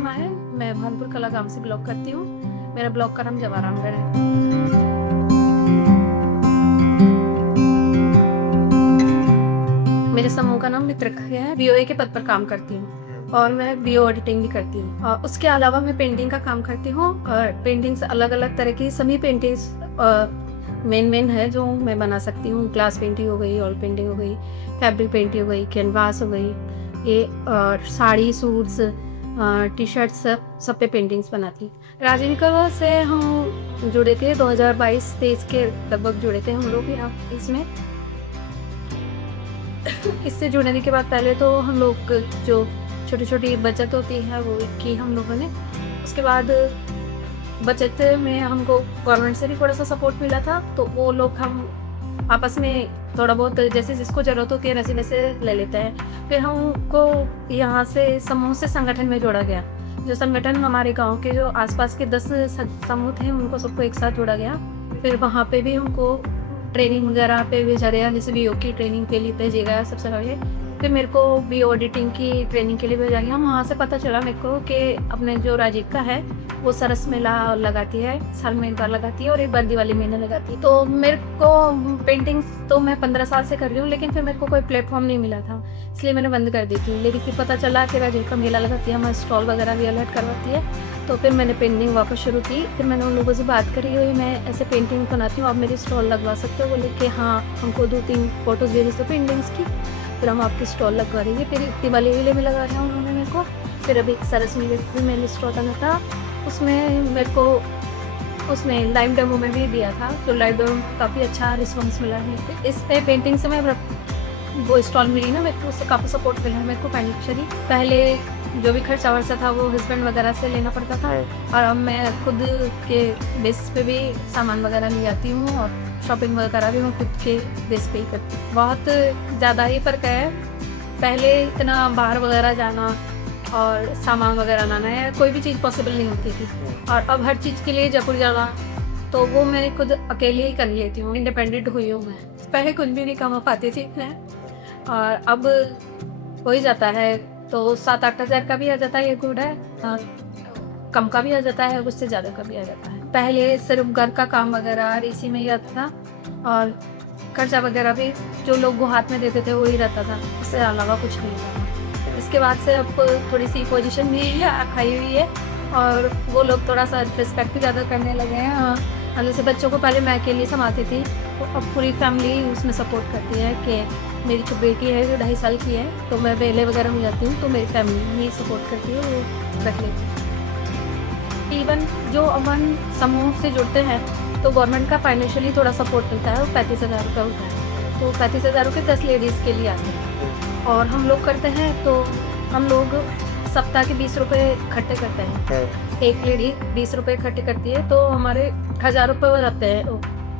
शर्मा है। मैं भानपुर कला गांव से ब्लॉग करती हूँ। मेरा ब्लॉग का नाम जवारामगढ़ है। मेरे समूह का नाम मित्रका है। बीओए के पद पर काम करती हूँ और मैं वीडियो एडिटिंग भी करती हूँ। और उसके अलावा मैं पेंटिंग का काम करती हूँ और पेंटिंग्स अलग अलग तरह की सभी पेंटिंग्स मेन है जो मैं बना सकती हूँ। ग्लास पेंटिंग हो गई, ऑयल पेंटिंग हो गई, फैब्रिक पेंटिंग हो गई, कैनवास हो गई, ये साड़ी, सूट्स, टी शर्ट्स सब पे पेंटिंग्स बनाती हूँ। राजनिका से हम जुड़े थे 2022-23 के लगभग जुड़े थे हम लोग यहाँ इसमें। इससे जुड़ने के बाद पहले तो हम लोग जो छोटी छोटी बचत होती है वो की हम लोगों ने। उसके बाद बचत में हमको गवर्नमेंट से भी थोड़ा सा सपोर्ट मिला था, तो वो लोग हम आपस में थोड़ा बहुत जैसे जिसको ज़रूरत होती है वैसे वैसे ले लेते हैं। फिर हमको यहाँ से समूह से संगठन में जोड़ा गया। जो संगठन हमारे गांव के जो आसपास के 10 समूह थे उनको सबको एक साथ जोड़ा गया। फिर वहाँ पे भी हमको ट्रेनिंग वगैरह पे भेजा गया, जैसे वीडियो की ट्रेनिंग के लिए भेजा गया सबसे पहले। फिर मेरे को वीडियो एडिटिंग की ट्रेनिंग के लिए भेजा गया। वहाँ से पता चला मेरे को कि अपने जो राजीविका है वो सरस मेला लगाती है, साल में एक बार लगाती है और एक बार दिवाली महीने लगाती है। तो मेरे को पेंटिंग्स तो मैं 15 साल से कर रही हूँ, लेकिन फिर मेरे को कोई प्लेटफॉर्म नहीं मिला था, इसलिए मैंने बंद कर दी थी। लेकिन फिर पता चला कि राजीविका मेला लगाती है, हमारे स्टॉल वगैरह भी अलर्ट करवाती है, तो फिर मैंने पेंटिंग वापस शुरू की। फिर मैंने उन लोगों से बात करी हुई, मैं ऐसे पेंटिंग बनाती हूँ, आप मेरी स्टॉल लगवा सकते हो। बोले कि हाँ, हमको 2-3 फोटोज़ भेज दो पेंटिंग्स की, फिर हम आपकी स्टॉल लगवा देंगे। फिर दिवाली मेले में लगा रहा उन्होंने मेरे को। फिर अभी सरस मेले में मैंने स्टॉल लगा था, उसमें मेरे को उसमें लाइव डेमो में भी दिया था, तो लाइव डेमो में काफ़ी अच्छा रिस्पॉन्स मिला है। इस पे पेंटिंग से मैं वो स्टॉल मिली ना, मेरे को उससे काफ़ी सपोर्ट मिला है मेरे को फाइनेंशियली। पहले जो भी खर्चा वर्चा था वो हस्बैंड वगैरह से लेना पड़ता था, और अब मैं खुद के बेस पे भी सामान वगैरह ले आती हूँ और शॉपिंग वगैरह भी मैं खुद के बेस पे ही करती हूँ। बहुत ज़्यादा ही फ़र्क है। पहले इतना बाहर वगैरह जाना और सामान वगैरह लाना है, कोई भी चीज़ पॉसिबल नहीं होती थी, और अब हर चीज़ के लिए जयपुर जाना तो वो मैं खुद अकेले ही कर लेती हूँ। इंडिपेंडेंट हुई हूँ मैं। पहले कुछ भी नहीं कमा पाती थी मैं, और अब हो ही जाता है, तो 7-8 हज़ार का भी आ जाता है, ये गुड है। और कम का भी आ जाता है, उससे ज़्यादा का भी आ जाता है। पहले सिर्फ घर का काम वगैरह इसी में ही आता था, और खर्चा वगैरह भी जो लोग वो हाथ में देते थे वो ही रहता था, उससे अलावा कुछ नहीं था। इसके बाद से अब थोड़ी सी पोजीशन भी खाई हुई है, और वो लोग थोड़ा सा रिस्पेक्ट भी ज़्यादा करने लगे हैं। जैसे बच्चों को पहले मैं अकेले संभालती थी, तो अब पूरी फैमिली उसमें सपोर्ट करती है। कि मेरी जो बेटी है जो 2.5 साल की है, तो मैं मेले वगैरह में जाती हूँ तो मेरी फैमिली ही सपोर्ट करती है, वो रख लेती है। इवन जो अपन समूह से जुड़ते हैं तो गवर्नमेंट का फाइनेंशियली थोड़ा सपोर्ट मिलता है, वो 35,000 रुपये होता है। तो 35,000 रुपये 10 लेडीज़ के लिए आते हैं, और हम लोग करते हैं तो हम लोग सप्ताह के 20 रुपये इकट्ठे करते हैं। एक लेडी 20 रुपये इकट्ठे करती है, तो हमारे 1,000 रुपये हो जाते हैं।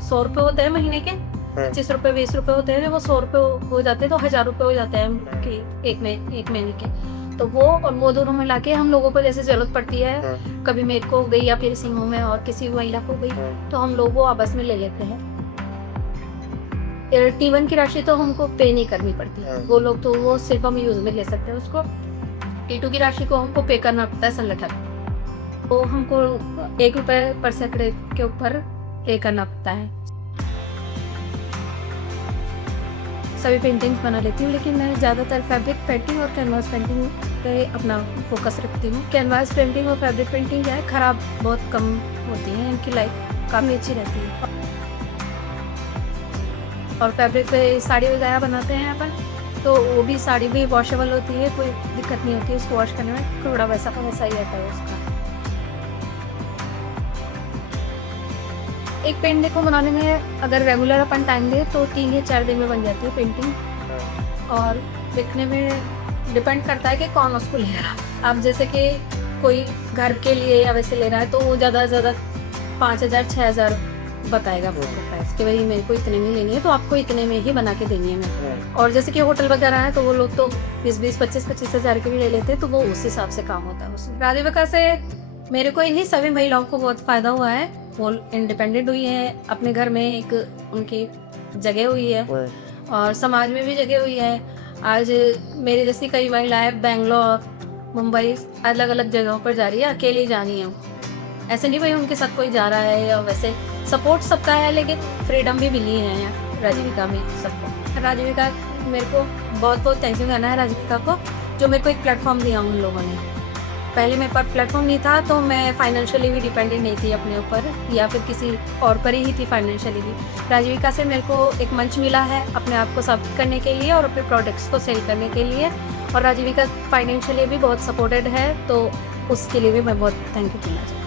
100 रुपये होते हैं महीने के, 25 रुपये 20 रुपये होते हैं, वो 100 रुपये हो जाते हैं, तो 1,000 रुपये हो जाते हैं कि एक महीने के। तो वो और वो दोनों मिला के हम लोगों को जैसे ज़रूरत पड़ती है, कभी मेरे को हो गई या फिर समूह में और किसी महिला को गई, तो हम लोग वो आपस में ले लेते हैं। T1 की राशि तो हमको पे नहीं करनी पड़ती, वो लोग तो वो सिर्फ हम यूज़ में ले सकते हैं उसको। T2 की राशि को हमको पे करना पड़ता है संगठन, तो हमको 1 रुपये पर सैकड़े के ऊपर पे करना पड़ता है। सभी पेंटिंग्स बना लेती हूँ, लेकिन मैं ज़्यादातर फैब्रिक पेंटिंग और कैनवास पेंटिंग पे अपना फोकस रखती हूँ। कैनवास पेंटिंग और फैब्रिक पेंटिंग है ख़राब बहुत कम होती हैं, इनकी लाइफ काफ़ी अच्छी रहती है। और फैब्रिक पे साड़ी वगैरह बनाते हैं अपन, तो वो भी साड़ी भी वॉशेबल होती है, कोई दिक्कत नहीं होती है उसको वॉश करने में, थोड़ा वैसा का वैसा ही रहता है उसका। एक पेंटिंग को बनाने में अगर रेगुलर अपन टाइम दे तो 3 या 4 दिन में बन जाती है पेंटिंग, और दिखने में डिपेंड करता है कि कौन उसको ले रहा है। अब जैसे कि कोई घर के लिए या वैसे ले रहा है तो वो ज़्यादा से ज़्यादा 5,000-6,000 बताएगा आपको प्राइस कि भाई मेरे को इतने में लेनी है, तो आपको इतने में ही बना के देनी है मेरे को। और जैसे कि होटल वगैरह है तो वो लोग तो 20-20, 25-25 हज़ार के भी ले लेते हैं, तो वो उस हिसाब से काम होता है उसमें। राजीविका से मेरे को इन्हीं सभी महिलाओं को बहुत फ़ायदा हुआ है। वो इंडिपेंडेंट हुई है, अपने घर में एक उनकी जगह हुई है, और समाज में भी जगह हुई है। आज मेरी जैसी कई महिलाएं बेंगलोर, मुंबई अलग अलग जगहों पर जा रही है, अकेली जा रही है वो। ऐसे नहीं भाई उनके साथ कोई जा रहा है, या वैसे सपोर्ट सबका है, लेकिन फ्रीडम भी मिली है यहाँ राजीविका में सबको। राजीविका मेरे को बहुत बहुत थैंक यू कहना है राजीविका को, जो मेरे को एक प्लेटफॉर्म दिया उन लोगों ने। पहले मेरे पास प्लेटफॉर्म नहीं था, तो मैं फाइनेंशियली भी डिपेंडेंट नहीं थी अपने ऊपर, या फिर किसी और पर ही थी फाइनेंशियली भी। राजीविका से मेरे को एक मंच मिला है अपने आप को साबित करने के लिए और अपने प्रोडक्ट्स को सेल करने के लिए, और राजीविका फाइनेंशियली भी बहुत सपोर्टेड है, तो उसके लिए भी मैं बहुत थैंक यू कहना चाहती हूँ।